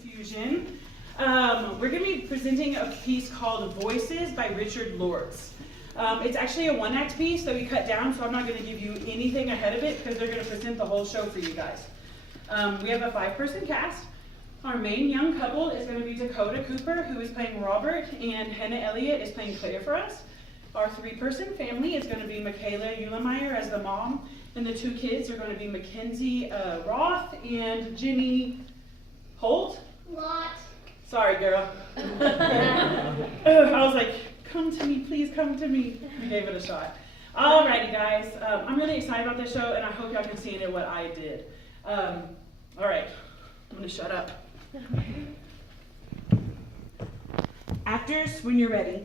confusion. We're going to be presenting a piece called Voices by Richard Lortz. It's actually a one-act piece that we cut down, so I'm not going to give you anything ahead of it because they're going to present the whole show for you guys. We have a 5-person cast. Our main young couple is going to be Dakota Cooper, who is playing Robert, and Hannah Elliott is playing Claire for us. Our 3-person family is going to be Michaela Eulemeyer as the mom, and the 2 kids are going to be Mackenzie Roth and Jenny Holt. Lot. Sorry, girl. I was like, come to me, please come to me. We gave it a shot. Alrighty, guys. I'm really excited about this show, and I hope y'all can see it what I did. Alright, I'm going to shut up. Actors, when you're ready.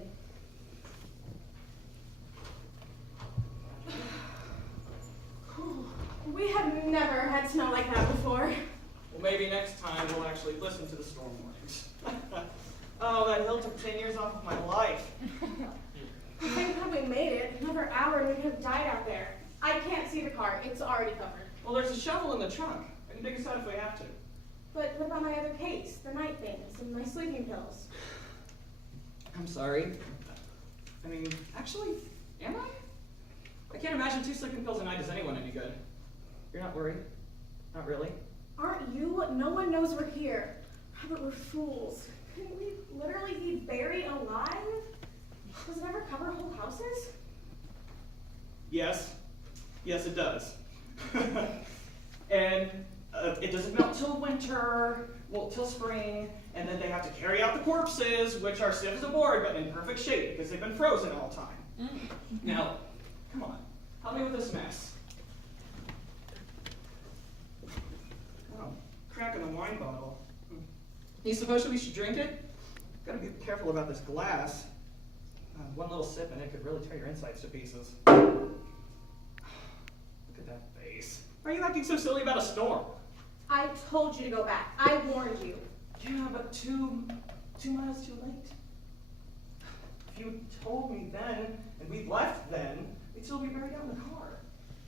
We have never had snow like that before. Well, maybe next time we'll actually listen to the storm warnings. Oh, that hill took 10 years off of my life. Thank God we made it. Another hour and we could have died out there. I can't see the car. It's already covered. Well, there's a shovel in the trunk. I can dig us out if we have to. But what about my other case? The night things and my sleeping pills? I'm sorry. I mean, actually, am I? I can't imagine 2 sleeping pills a night does anyone any good. You're not worried? Not really? Aren't you? No one knows we're here. Robert, we're fools. Couldn't we literally be buried alive? Does it ever cover whole houses? Yes. Yes, it does. And it doesn't melt till winter, well, till spring, and then they have to carry out the corpses, which are stiff as a board, but in perfect shape because they've been frozen all the time. Now, come on, help me with this mess. Oh, crack in the wine bottle. You suppose we should drink it? Gotta be careful about this glass. One little sip and it could really tear your insides to pieces. Look at that face. Why are you acting so silly about a storm? I told you to go back. I warned you. Yeah, but two miles too late. If you told me then, and we left then, we'd still be buried out in the car.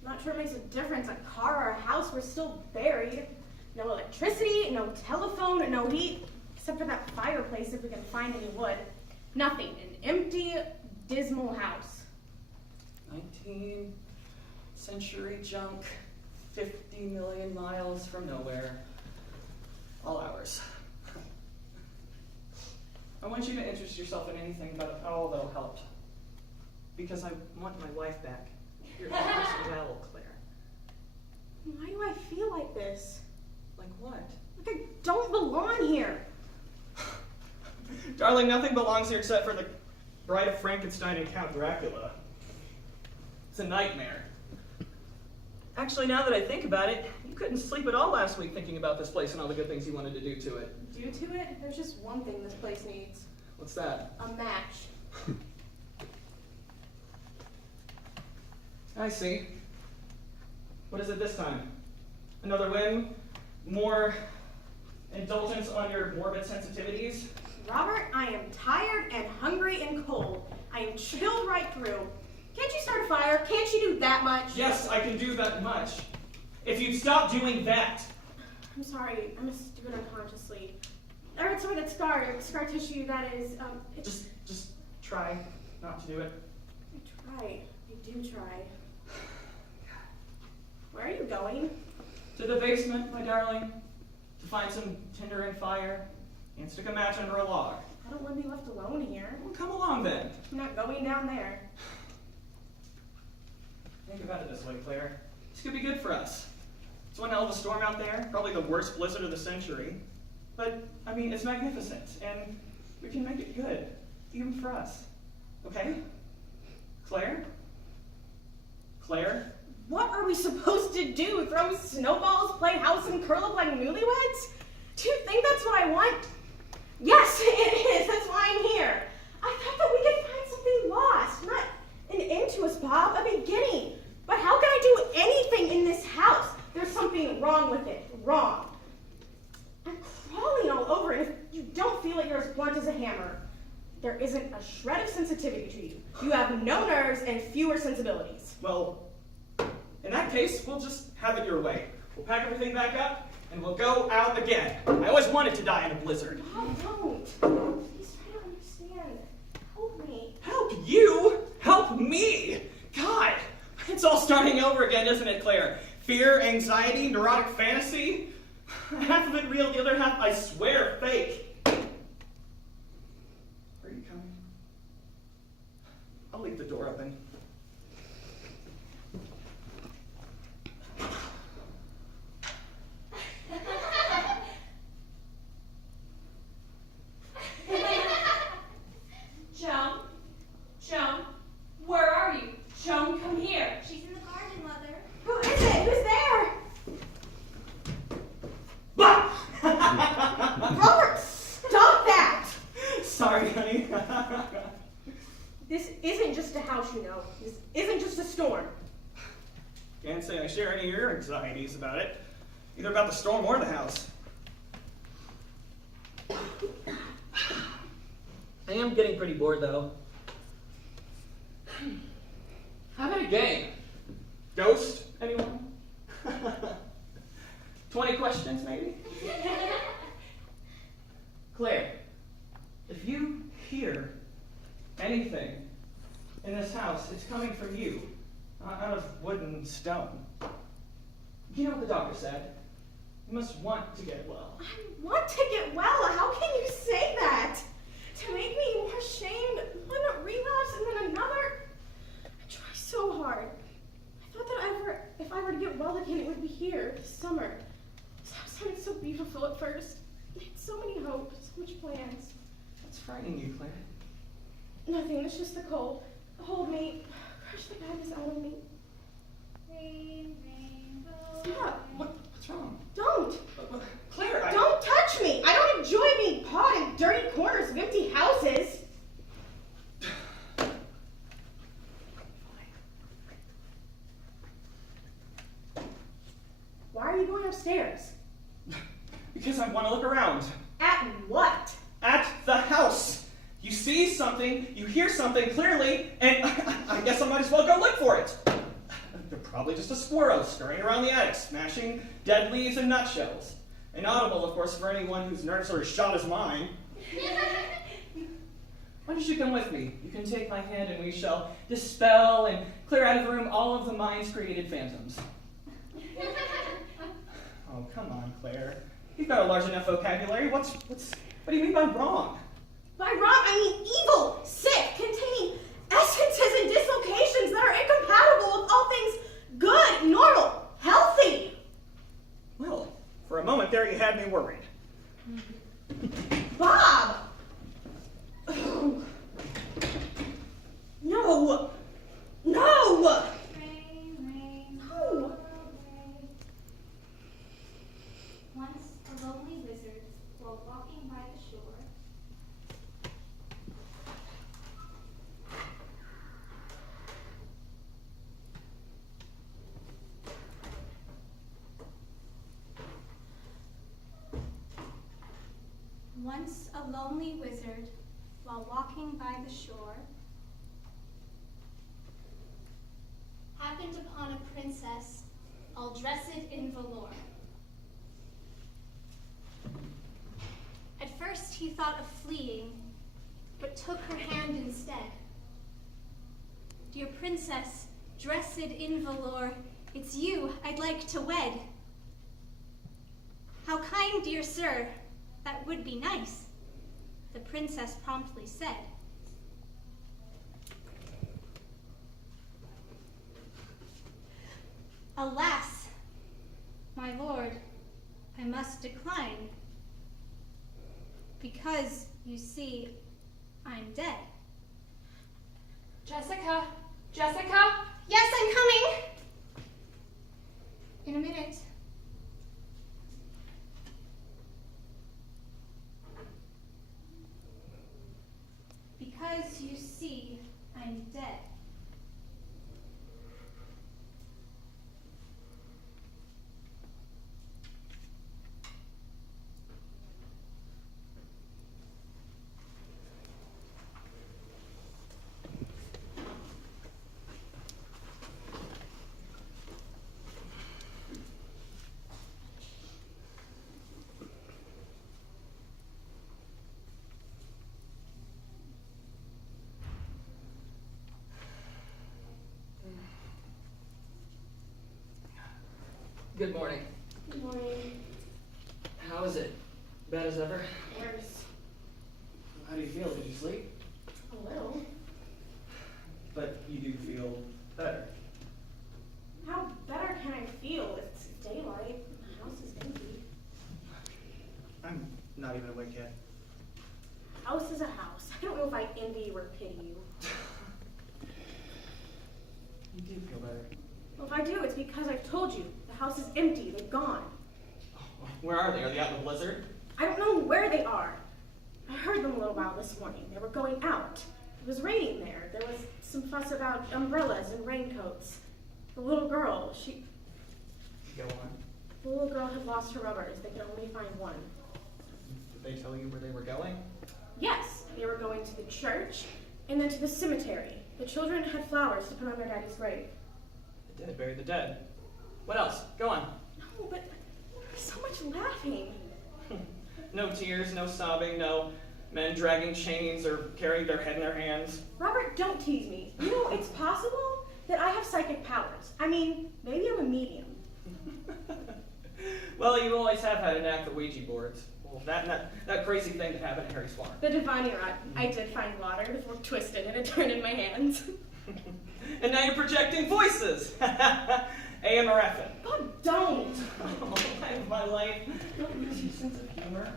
Not sure it makes a difference. A car or a house, we're still buried. No electricity, no telephone, no heat, except for that fireplace if we can find any wood. Nothing. An empty, dismal house. 19th century junk, 50 million miles from nowhere. All ours. I want you to interest yourself in anything but all that'll help. Because I want my wife back. You're as well, Claire. Why do I feel like this? Like what? Like I don't belong here. Darling, nothing belongs here except for the Bride of Frankenstein and Count Dracula. It's a nightmare. Actually, now that I think about it, you couldn't sleep at all last week thinking about this place and all the good things you wanted to do to it. Due to it, there's just one thing this place needs. What's that? A match. I see. What is it this time? Another whim? More indulgence on your morbid sensitivities? Robert, I am tired and hungry and cold. I am chilled right through. Can't you start a fire? Can't you do that much? Yes, I can do that much. If you'd stop doing that. I'm sorry, I must do it unconsciously. I heard some of that scar tissue that is, Just try not to do it. I do try. Where are you going? To the basement, my darling, to find some tinder and fire, and stick a match under a log. I don't want to be left alone here. Well, come along then. I'm not going down there. Think about it this way, Claire. This could be good for us. It's one hell of a storm out there, probably the worst blizzard of the century. But, I mean, it's magnificent, and we can make it good, even for us. Okay? Claire? Claire? What are we supposed to do? Throw snowballs, play house, and curl up like newlyweds? Do you think that's what I want? Yes, it is. That's why I'm here. I thought that we could find something lost, not an end to us, Bob, a beginning. But how can I do anything in this house? There's something wrong with it. Wrong. I'm crawling all over it. If you don't feel it, you're as blunt as a hammer. There isn't a shred of sensitivity to you. You have no nerves and fewer sensibilities. Well, in that case, we'll just have it your way. We'll pack everything back up and and we'll go out again. I always wanted to die in a blizzard. Mom, don't. Please try to understand. Help me. Help you? Help me? God, it's all starting over again, isn't it, Claire? Fear, anxiety, neurotic fantasy. Half of it real, the other half, I swear, fake. Are you coming? I'll leave the door open. Joan? Joan? Where are you? Joan, come here. She's in the garden, Mother. Who is it? Who's there? Robert, stop that! Sorry, honey. This isn't just a house, you know. This isn't just a storm. Can't say I share any of your anxieties about it. Either about the storm or the house. I am getting pretty bored, though. How about a game? Ghost, anyone? 20 questions, maybe? Claire, if you hear anything in this house, it's coming from you, not out of wood and stone. You know what the doctor said? You must want to get well. I want to get well. How can you say that? To make me more ashamed, one relapse and then another. I try so hard. I thought that if I were to get well again, it would be here, this summer. This house sounded so beautiful at first. It had so many hopes, so much plans. What's frightening you, Claire? Nothing, it's just the cold. Hold me, crush the badness out of me. Stop. What's wrong? Don't. Claire, Don't touch me. I don't enjoy being caught in dirty corners of empty houses. Why are you going upstairs? Because I want to look around. At what? At the house. You see something, you hear something clearly, and I guess I might as well go look for it. They're probably just a squirrel scurrying around the attic, smashing dead leaves and nutshells. Inaudible, of course, for anyone whose nerves are as shot as mine. Why don't you come with me? You can take my hand and we shall dispel and clear out of the room all of the mind's created phantoms. Oh, come on, Claire. You've got a large enough vocabulary. What do you mean by wrong? By wrong, I mean evil, sick, containing essences and dislocations that are incompatible with all things good, normal, healthy. Well, for a moment there you had me worried. Bob! Oh. No! No! Rain, rain, No! away. Once a lonely wizard, while walking by the shore, once a lonely wizard, while walking by the shore, happened upon a princess, all dressed in velour. At first he thought of fleeing, but took her hand instead. Dear princess, dressed in velour, it's you I'd like to wed. How kind, dear sir, that would be nice, the princess promptly said. Alas, my lord, I must decline, because, you see, I'm dead. Jessica? Jessica? Yes, I'm coming! In a minute. Because, you see, I'm dead. Good morning. Good morning. How is it? Bad as ever? Worse. How do you feel? Did you sleep? A little. But you do feel better. How better can I feel? It's daylight. The house is empty. I'm not even awake yet. A house is a house. I don't know if I envy you or pity you. You do feel better. Well, if I do, it's because I've told you. The house is empty. They're gone. Where are they? Are they out in the blizzard? I don't know where they are. I heard them a little while this morning. They were going out. It was raining there. There was some fuss about umbrellas and raincoats. The little girl, Go on. the little girl had lost her rubbers. They could only find one. Did they tell you where they were going? Yes, they were going to the church and then to the cemetery. The children had flowers to put on their daddy's grave. The dead bury the dead. What else? Go on. No, but so much laughing. No tears, no sobbing, no men dragging chains or carrying their head in their hands. Robert, don't tease me. You know, it's possible that I have psychic powers. I mean, maybe I'm a medium. Well, you always have had a knack for Ouija boards. Well, that crazy thing that happened at Harry's farm. The divining rod. I did find water before it twisted and it turned in my hands. And now you're projecting voices! AM or FM? God, don't! My life. Because your sense of humor,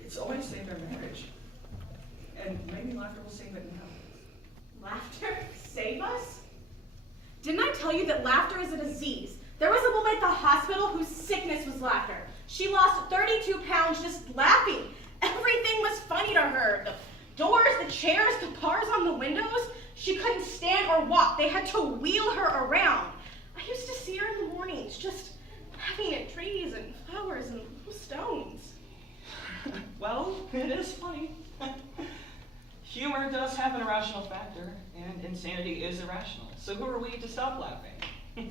it's always saved our marriage. And maybe laughter will save it now. Laughter? Save us? Didn't I tell you that laughter is a disease? There was a woman at the hospital whose sickness was laughter. She lost 32 pounds just laughing. Everything was funny to her. The doors, the chairs, the bars on the windows. She couldn't stand or walk. They had to wheel her around. I used to see her in the mornings, just laughing at trees and flowers and little stones. Well, it is funny. Humor does have an irrational factor, and insanity is irrational. So who are we to stop laughing?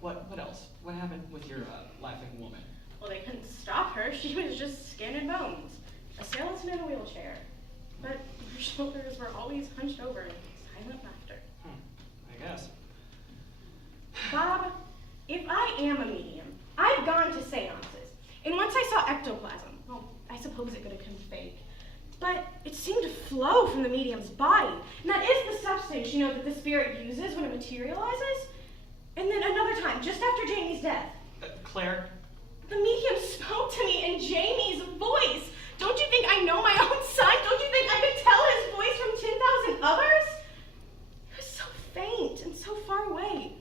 What else? What happened with your laughing woman? Well, they couldn't stop her. She was just skin and bones. A skeleton in a wheelchair. But her shoulders were always hunched over in silent laughter. I guess. Bob, if I am a medium, I've gone to seances. And once I saw ectoplasm, well, I suppose it could have been fake. But it seemed to flow from the medium's body. And that is the substance, you know, that the spirit uses when it materializes. And then another time, just after Jamie's death, Claire? the medium spoke to me in Jamie's voice. Don't you think I know my own son? Don't you think I could tell his voice from 10,000 others? It was so faint and so far away.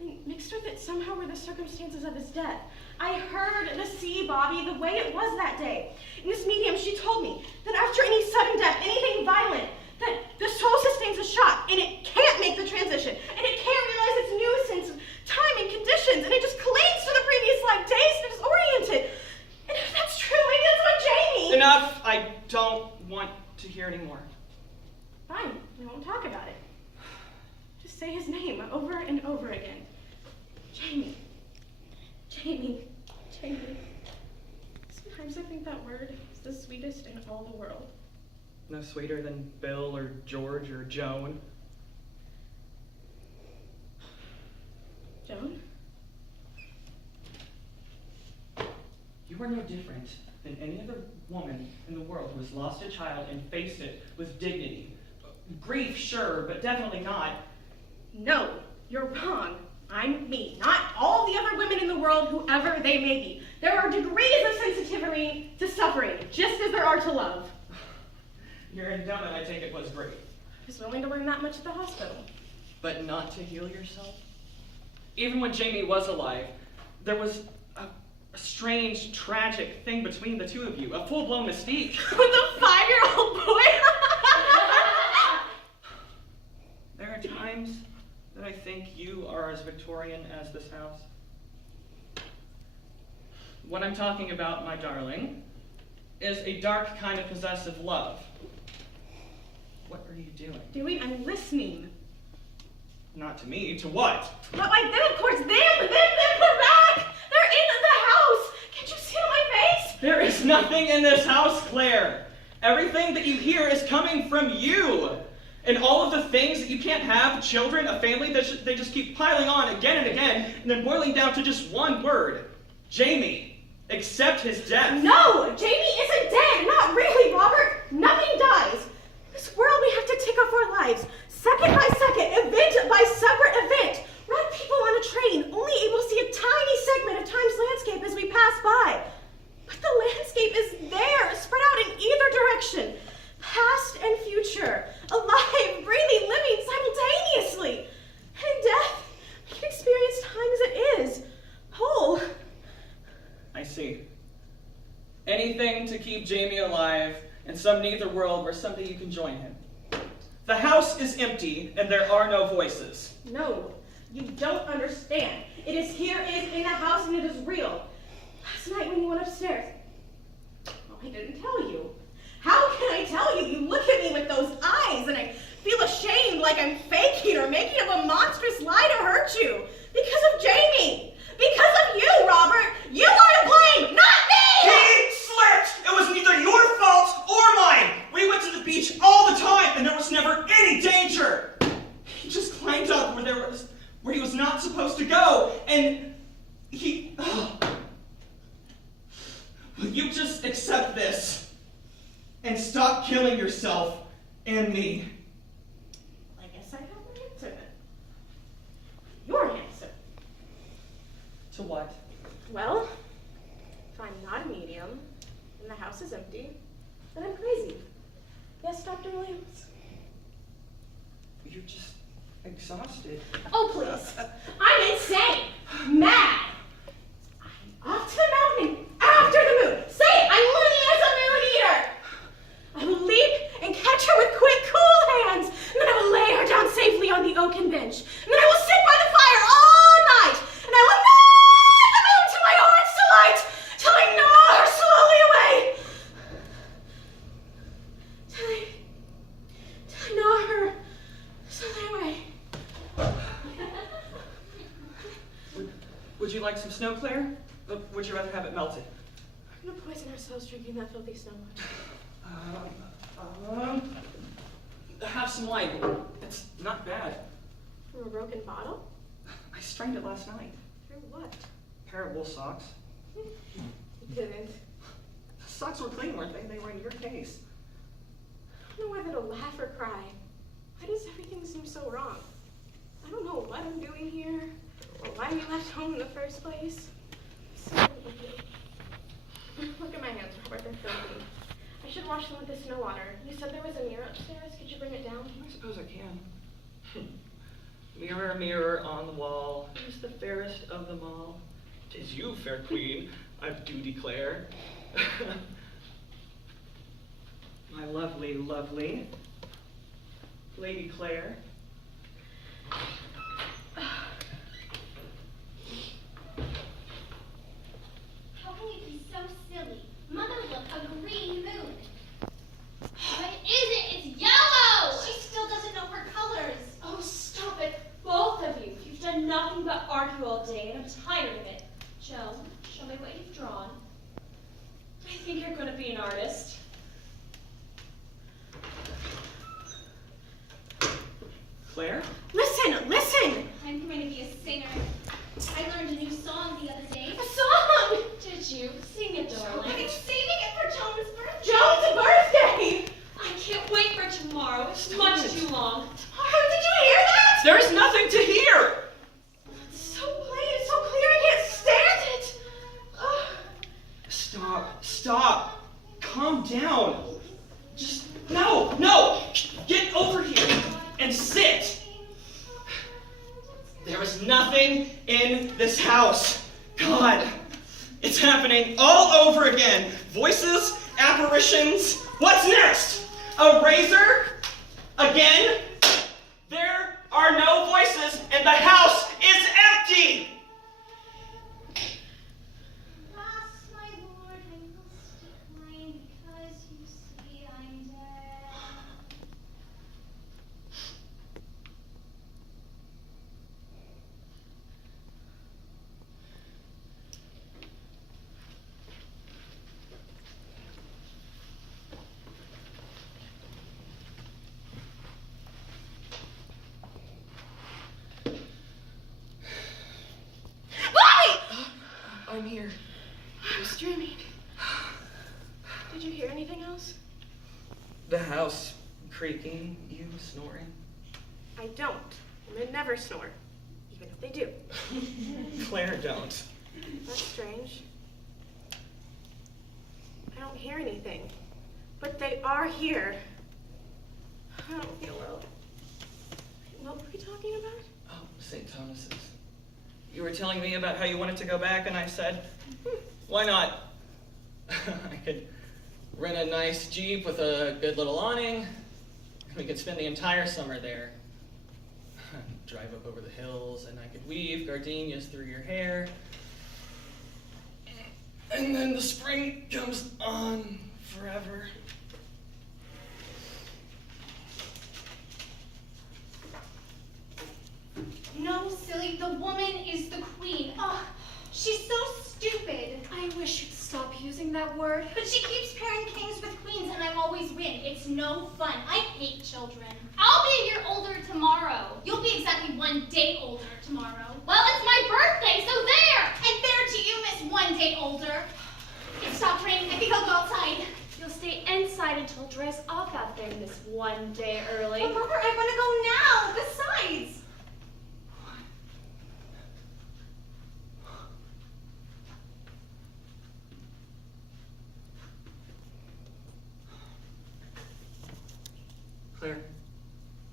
And mixed with it somehow were the circumstances of his death. I heard the sea, Bobby, the way it was that day. And this medium, she told me that after any sudden death, anything violent, that the soul sustains a shock, and it can't make the transition, and it can't realize its new sense of time and conditions, and it just clings to the previous life, dazed and disoriented. And if that's true, maybe that's what Jamie... Enough! I don't want to hear anymore. Fine, we won't talk about it. Just say his name over and over again. Jamie. Jamie. Jamie. Sometimes I think that word is the sweetest in all the world. No sweeter than Bill or George or Joan. Joan? You are no different than any other woman in the world who has lost a child and faced it with dignity. Grief, sure, but definitely not. No, you're wrong. I'm me, not all the other women in the world, whoever they may be. There are degrees of sensitivity to suffering, just as there are to love. Your endowment, I take it, was great. I was willing to learn that much at the hospital. But not to heal yourself? Even when Jamie was alive, there was a strange, tragic thing between the two of you, a full-blown mystique. With a 5-year-old boy? There are times that I think you are as Victorian as this house. What I'm talking about, my darling, is a dark kind of possessive love. What are you doing? I'm listening. Not to me, to what? Not like them, of course. Them, we're back! They're in the house! Can't you see it on my face? There is nothing in this house, Claire. Everything that you hear is coming from you. And all of the things that you can't have, children, a family, that they just keep piling on again and again, and then boiling down to just one word. Jamie, accept his death. No! Jamie isn't dead! Not really, Robert! Nothing dies! In this world, we have to take off our lives, second by second, event by separate event. Run people on a train, only able to see a tiny segment of time's landscape as we pass by. But the landscape is there, spread out in either direction. Past and future, alive, breathing, living simultaneously. And in death, we can experience time as it is, whole. I see. Anything to keep Jamie alive in some neither world where someday you can join him. The house is empty, and there are no voices. No, you don't understand. It is here, it is in the house, and it is real. Last night when you went upstairs, well, I didn't tell you. How can I tell you? You look at me with those eyes, and I feel ashamed like I'm faking or making up a monstrous lie to hurt you. Because of Jamie. Because of you, Robert. You are to blame, not me! He slipped! It was neither your fault or mine! We went to the beach all the time, and there was never any danger! He just climbed up where he was not supposed to go, and he... Will you just accept this? And stop killing yourself and me. I guess I have an answer then. Your answer. To what? Well, if I'm not a medium, and the house is empty, then I'm crazy. Yes, Dr. Williams? You're just exhausted. Oh, please. I'm insane. Mad. I'm off to the mountain after the moon. Say it. I'm loony as a moon eater. I will leap and catch her with quick, cool hands. And then I will lay her down safely on the oaken bench. And then I will sit by the fire all night. And I will nod the moon to my heart's delight till I gnaw her slowly away. Till I gnaw her slowly away. Would you like some snow, Claire? Or would you rather have it melted? I'm gonna poison ourselves drinking that filthy snow. Have some wine. It's not bad. From a broken bottle? I strained it last night. Through what? Pair of wool socks. You didn't. The socks were clean, weren't they? They were in your case. I don't know whether to laugh or cry. Why does everything seem so wrong? I don't know what I'm doing here, or why we left home in the first place. So look at my hands, Robert. They're filthy. I should wash them with the snow water. You said there was a mirror upstairs. Could you bring it down? I suppose I can. Mirror, mirror on the wall, who's the fairest of them all? 'Tis you, fair queen, I do declare. My lovely, lovely Lady Claire. How can you be so silly? Mother, look, a green moon. What is it? It's yellow! She still doesn't know her colors. Oh, stop it, both of you. You've done nothing but argue all day, and I'm tired of it. Joan, show me what you've drawn. I think you're going to be an artist. Claire? Listen, listen! I'm going to be a singer. I learned a new song the other day. A song! Did you? Sing it, darling. I've been saving it for Joan's birthday. Joan's birthday! I can't wait for tomorrow. It's much too long. Oh, did you hear that? There is nothing to hear! It's so plain, it's so clear, I can't stand it! Oh. Stop. Calm down. Just, no! Get over here and sit. There is nothing in this house. God, it's happening all over again. Voices, apparitions. What's next? A razor? Again? There are no voices and the house is empty. Alas, my lord, I must decline because you see I'm dead. the house creaking, you snoring? I don't. Women never snore, even if they do. Claire, don't. That's strange. I don't hear anything, but they are here. I don't feel well. What were we talking about? Oh, St. Thomas's. You were telling me about how you wanted to go back, and I said, why not? I could rent a nice Jeep with a good little awning, and we could spend the entire summer there. Drive up over the hills, and I could weave gardenias through your hair. And then the spring comes on forever. No, silly, the woman is the queen. Oh, she's so stupid. I wish you'd stop using that word. But she keeps pairing kings with queens and I always win. It's no fun. I hate children. I'll be a year older tomorrow. You'll be exactly 1 day older tomorrow. Well, it's my birthday, so there! And there to you, Miss 1 day older. It stopped raining. I think I'll go outside. You'll stay inside until it dries off out there this 1 day early. But Mother, I want to go now. Besides.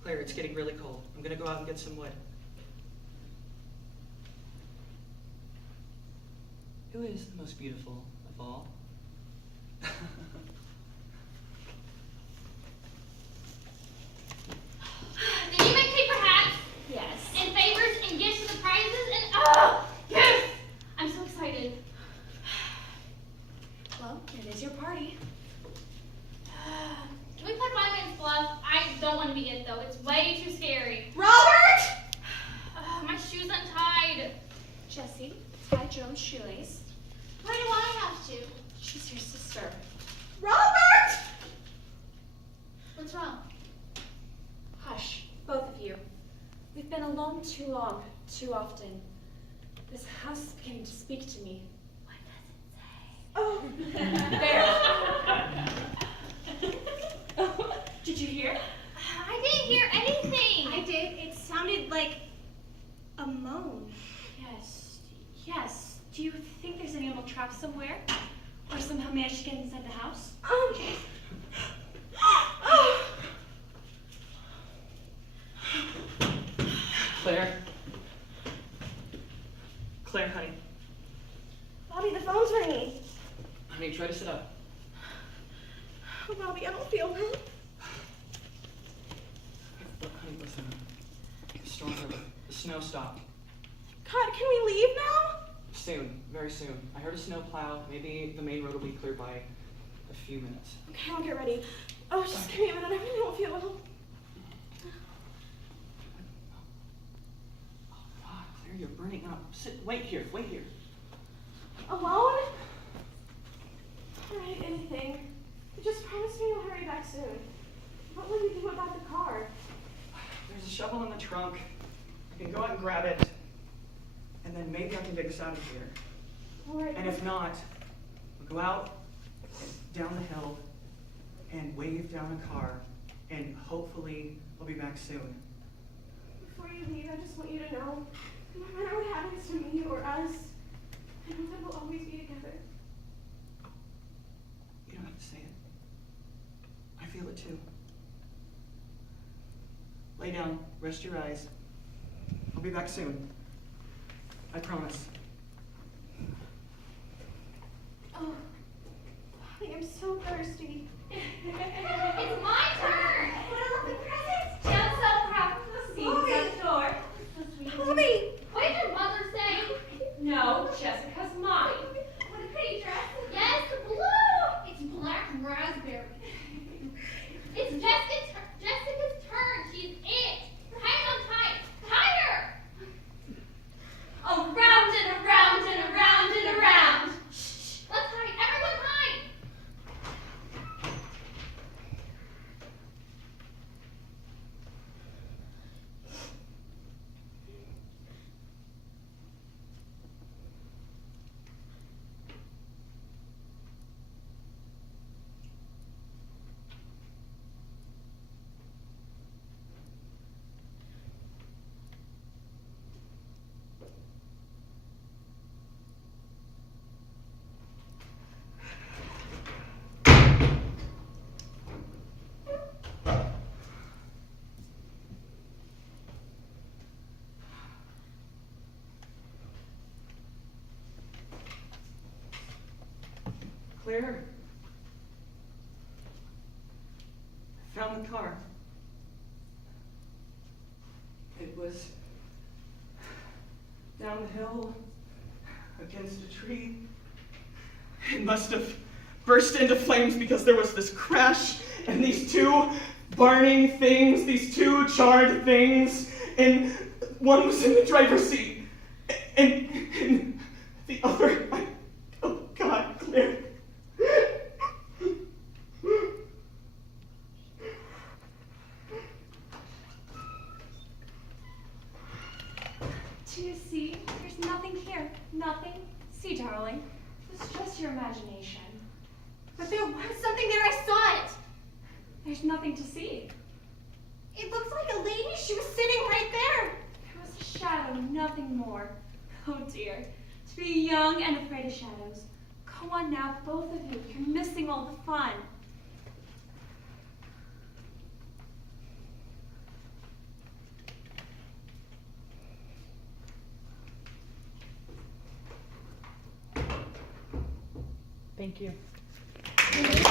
Claire, it's getting really cold. I'm gonna go out and get some wood. Who is the most beautiful of all? Did you make paper hats? Yes. And favors and gifts for the prizes and oh yes! I'm so excited. Well, it is your party. Can we play Blind Man's Bluff? I don't want to be it though. It's way too scary. Robert! My shoe's untied. Jessie, tie Joan's shoelace. Why do I have to? She's your sister. Robert! What's wrong? Hush, both of you. We've been alone too long, too often. This house is beginning to speak to me. Oh. There. Did you hear? I didn't hear anything. I did. It sounded like a moan. Yes. Do you think there's an animal trapped somewhere? Or somehow managed to get inside the house? Claire, honey. Bobby, the phone's ringing. Honey, try to sit up. Oh, Bobby, I don't feel well. Look, honey, listen. The storm's over. The snow stopped. God, can we leave now? Soon, very soon. I heard a snow plow. Maybe the main road will be cleared by a few minutes. Okay, I'll get ready. Oh, just give me a minute. I really don't feel well. Oh, God, Claire, you're burning up. Wait here. Alone? All right, anything. Just promise me you'll hurry back soon. What will you do about the car? There's a shovel in the trunk. I can go out and grab it, and then maybe I can dig us out of here. All right. And if not, we'll go out down the hill and wave down a car, and hopefully we'll be back soon. Before you leave, I just want you to know, no matter what happens to me or us, I know that we'll always be together. You don't have to say it. I feel it too. Lay down, rest your eyes. I'll be back soon. I promise. Oh, Bobby, I'm so thirsty. It's my turn. What a lovely present! Just so proud. Bobby! At the door. Bobby! What did your mother say? No, Jessica's mine. What a pretty dress. Yes, blue. It's black raspberry. It's Jessica's turn. She's it. Her hands untied. Tie her. Around and around and around and around. Shh. Let's hide. Everyone hide. Claire, I found the car. It was down the hill against a tree. It must have burst into flames because there was this crash and these two burning things, these two charred things, and one was in the driver's seat, and the other, oh God, Claire. Do you see? There's nothing here. Nothing. See, darling, it's just your imagination. But there was something there. I saw it. There's nothing to see. It looks like a lady. She was sitting right there. There was a shadow, nothing more. Oh dear, to be young and afraid of shadows. Go on now, both of you. You're missing all the fun. Thank you.